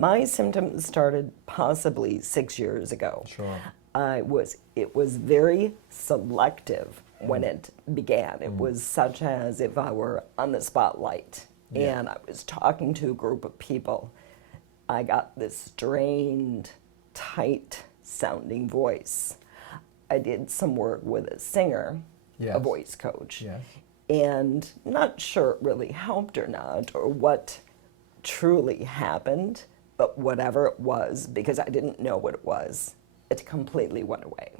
My symptoms started possibly 6 years ago. Sure. It was very selective when it began. It was such as if I were on the spotlight and I was talking to a group of people. I got this strained, tight sounding voice. I did some work with a singer, a voice coach, and not sure it really helped or not, or what truly happened, but whatever it was, because I didn't know what it was, it completely went away.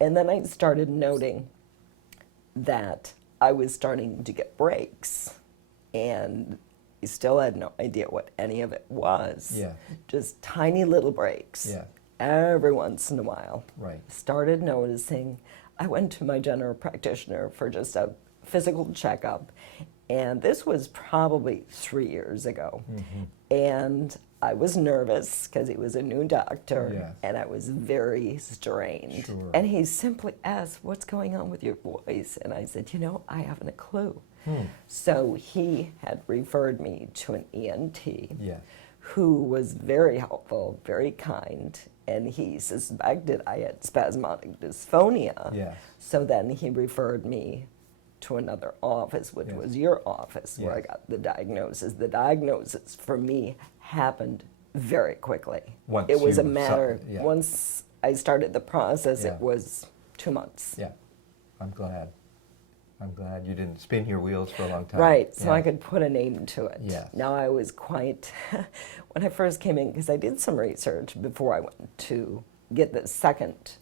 And then I started noting that I was starting to get breaks, and I still had no idea what any of it was. Just tiny little breaks. Every once in a while. Started noticing. I went to my general practitioner for just a physical checkup, and this was probably 3 years ago. And I was nervous because he was a new doctor, and I was very strained. And he simply asked, "What's going on with your voice?" And I said, "I haven't a clue." So he had referred me to an ENT who was very helpful, very kind, and he suspected I had spasmodic dysphonia. So then he referred me to another office, which was your office, where I got the diagnosis. The diagnosis for me happened very quickly. It was a matter, once I started the process, it was 2 months. I'm glad. I'm glad you didn't spin your wheels for a long time. Right, so I could put a name to it. Now I was quite, when I first came in, because I did some research before I went to get the second,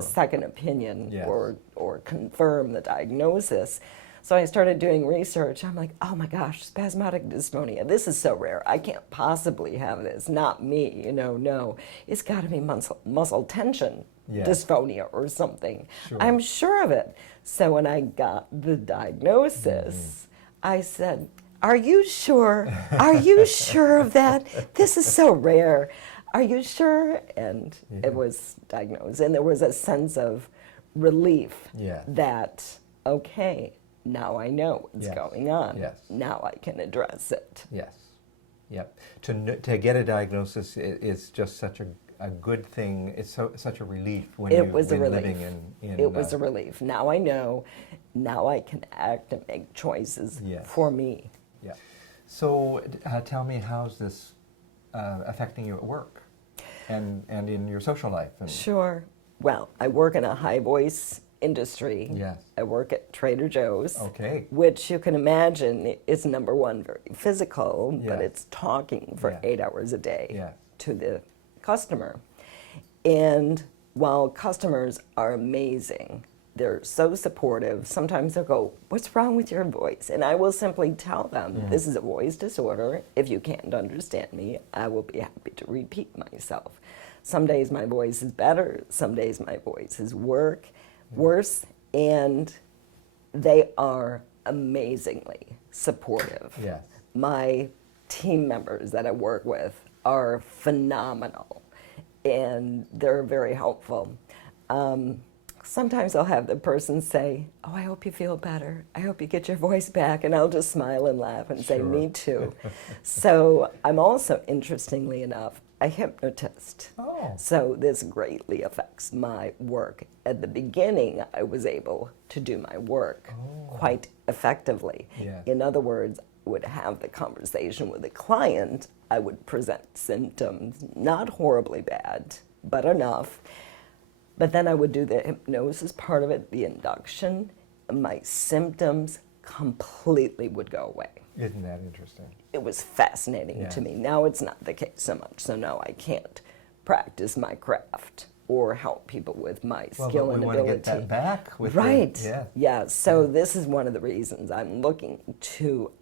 second opinion or confirm the diagnosis. So I started doing research. I'm like, oh my gosh, spasmodic dysphonia. This is so rare. I can't possibly have this. Not me, no. It's got to be muscle tension dysphonia or something. I'm sure of it. So when I got the diagnosis, I said, are you sure? Are you sure of that? This is so rare. Are you sure? And it was diagnosed. And there was a sense of relief that, okay, now I know what's going on. Now I can address it. To get a diagnosis is just such a good thing. It's such a relief when it was a relief. Living in it was a relief. Now I know. Now I can act and make choices for me. So tell me, how's this affecting you at work and in your social life? Sure. Well, I work in a high voice industry. I work at Trader Joe's, which you can imagine is number one, very physical, but it's talking for 8 hours a day to the customer. And while customers are amazing, they're so supportive, sometimes they'll go, "What's wrong with your voice?" And I will simply tell them, this is a voice disorder. If you can't understand me, I will be happy to repeat myself. Some days my voice is better, some days my voice is worse, and they are amazingly supportive. My team members that I work with are phenomenal, and they're very helpful. Sometimes I'll have the person say, "Oh, I hope you feel better. I hope you get your voice back," and I'll just smile and laugh and say, "Me too." So I'm also, interestingly enough, a hypnotist. So this greatly affects my work. At the beginning, I was able to do my work quite effectively. In other words, I would have the conversation with the client. I would present symptoms, not horribly bad, but enough. But then I would do the hypnosis part of it, the induction, and my symptoms completely would go away. Isn't that interesting? It was fascinating to me. Now it's not the case so much, so now I can't practice my craft or help people with my skill and ability. We want to get that back. With So this is one of the reasons I'm looking to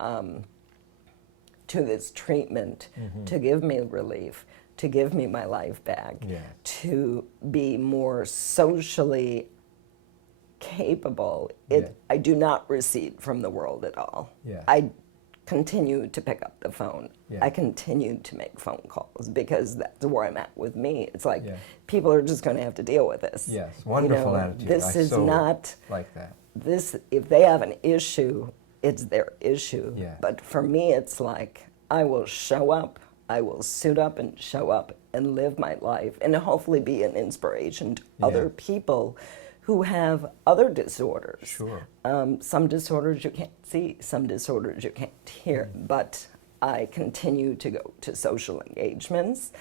this treatment to give me relief, to give me my life back, to be more socially capable. I do not recede from the world at all. I continue to pick up the phone. I continue to make phone calls because that's where I'm at with me. It's like people are just going to have to deal with this. Wonderful attitude. This is not like that. This, if they have an issue, it's their issue. But for me, it's like I will show up. I will suit up and show up and live my life and hopefully be an inspiration to other people who have other disorders. Sure. Some disorders you can't see, some disorders you can't hear, but I continue to go to social engagements.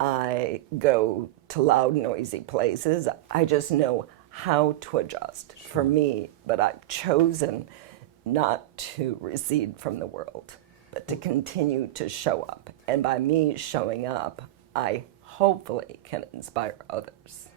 I go to loud, noisy places. I just know how to adjust for me, but I've chosen not to recede from the world, but to continue to show up. And by me showing up, I hopefully can inspire others.